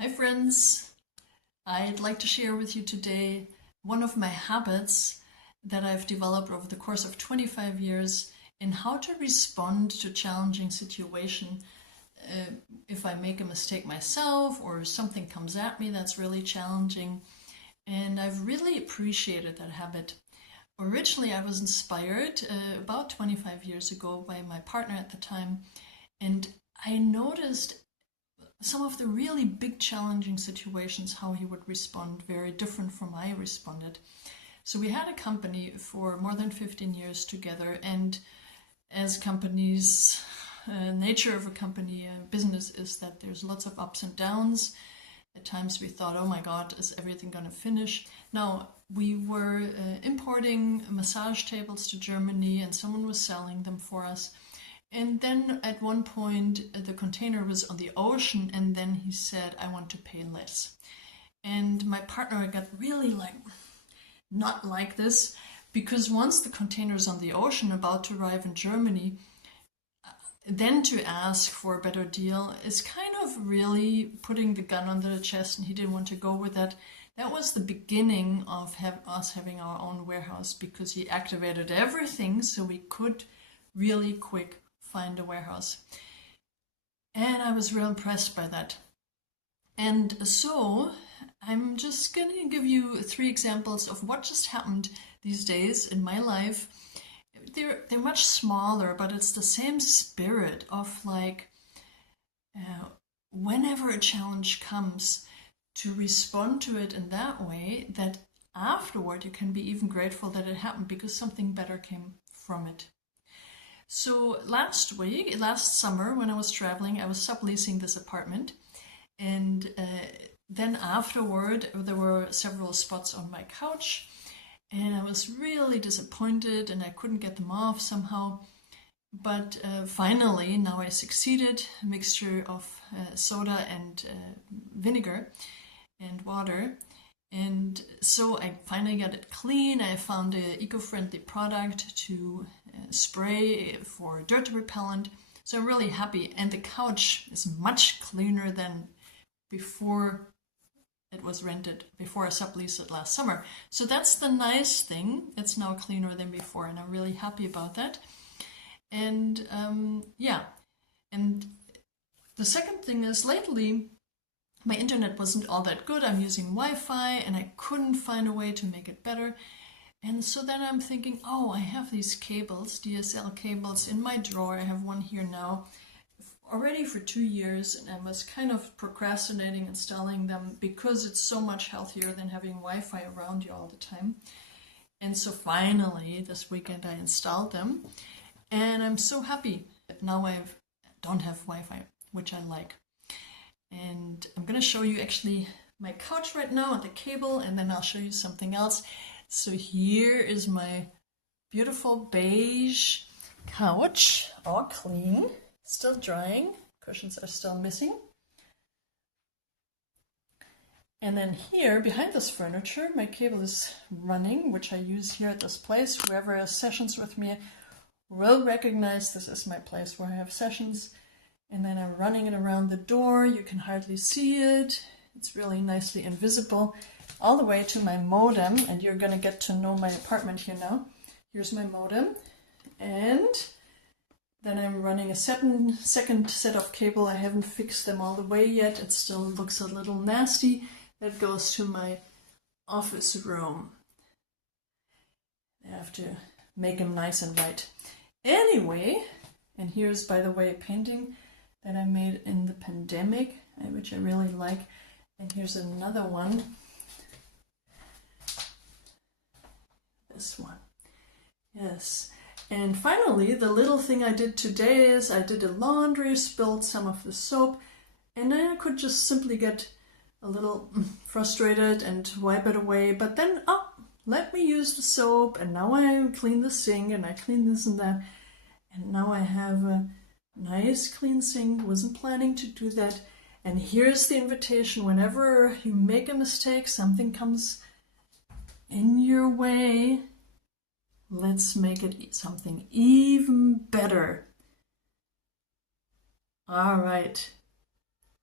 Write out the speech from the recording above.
Hi friends, I'd like to share with you today one of my habits that I've developed over the course of 25 years in how to respond to challenging situation. If I make a mistake myself or something comes at me that's really challenging, and I've really appreciated that habit. Originally, I was inspired about 25 years ago by my partner at the time, and I noticed some of the really big challenging situations, how he would respond, very different from I responded. So we had a company for more than 15 years together, and as companies, nature of a company business is that there's lots of ups and downs. At times we thought, oh my God, is everything going to finish? Now, we were importing massage tables to Germany and someone was selling them for us. And then at one point, the container was on the ocean, and then he said, I want to pay less. And my partner got really not like this, because once the container is on the ocean about to arrive in Germany, then to ask for a better deal is kind of really putting the gun under the chest, and he didn't want to go with that. That was the beginning of us having our own warehouse, because he activated everything so we could really quick find a warehouse. And I was real impressed by that. And so I'm just going to give you 3 examples of what just happened these days in my life. They're much smaller, but it's the same spirit of whenever a challenge comes, to respond to it in that way that afterward you can be even grateful that it happened because something better came from it. So last summer, when I was traveling, I was subleasing this apartment, and then afterward there were several spots on my couch, and I was really disappointed and I couldn't get them off somehow. But finally, now I succeeded. A mixture of soda and vinegar and water. And so I finally got it clean. I found an eco-friendly product to spray for dirt repellent. So I'm really happy. And the couch is much cleaner than before it was rented, before I subleased it last summer. So that's the nice thing. It's now cleaner than before, and I'm really happy about that. And yeah, and the second thing is, lately my internet wasn't all that good. I'm using Wi-Fi and I couldn't find a way to make it better. And so then I'm thinking, oh, I have these cables, DSL cables in my drawer. I have one here now already for 2 years, and I was kind of procrastinating installing them because it's so much healthier than having Wi-Fi around you all the time. And so finally this weekend I installed them, and I'm so happy that now I don't have Wi-Fi, which I like. And I'm going to show you actually my couch right now and the cable, and then I'll show you something else. So here is my beautiful beige couch, all clean, still drying. Cushions are still missing. And then here, behind this furniture, my cable is running, which I use here at this place. Whoever has sessions with me will recognize this is my place where I have sessions. And then I'm running it around the door. You can hardly see it. It's really nicely invisible. All the way to my modem, and you're going to get to know my apartment here now. Here's my modem. And then I'm running a second set of cable. I haven't fixed them all the way yet. It still looks a little nasty. That goes to my office room. I have to make them nice and white. Anyway, and here's, by the way, a painting that I made in the pandemic, which I really like. And here's another one. This one. Yes. And finally, the little thing I did today is I did the laundry, spilled some of the soap, and then I could just simply get a little frustrated and wipe it away. But then, oh, let me use the soap, and now I clean the sink, and I clean this and that. And now I have a nice clean sink. Wasn't planning to do that. And here's the invitation. Whenever you make a mistake, something comes in your way, let's make it something even better. All right.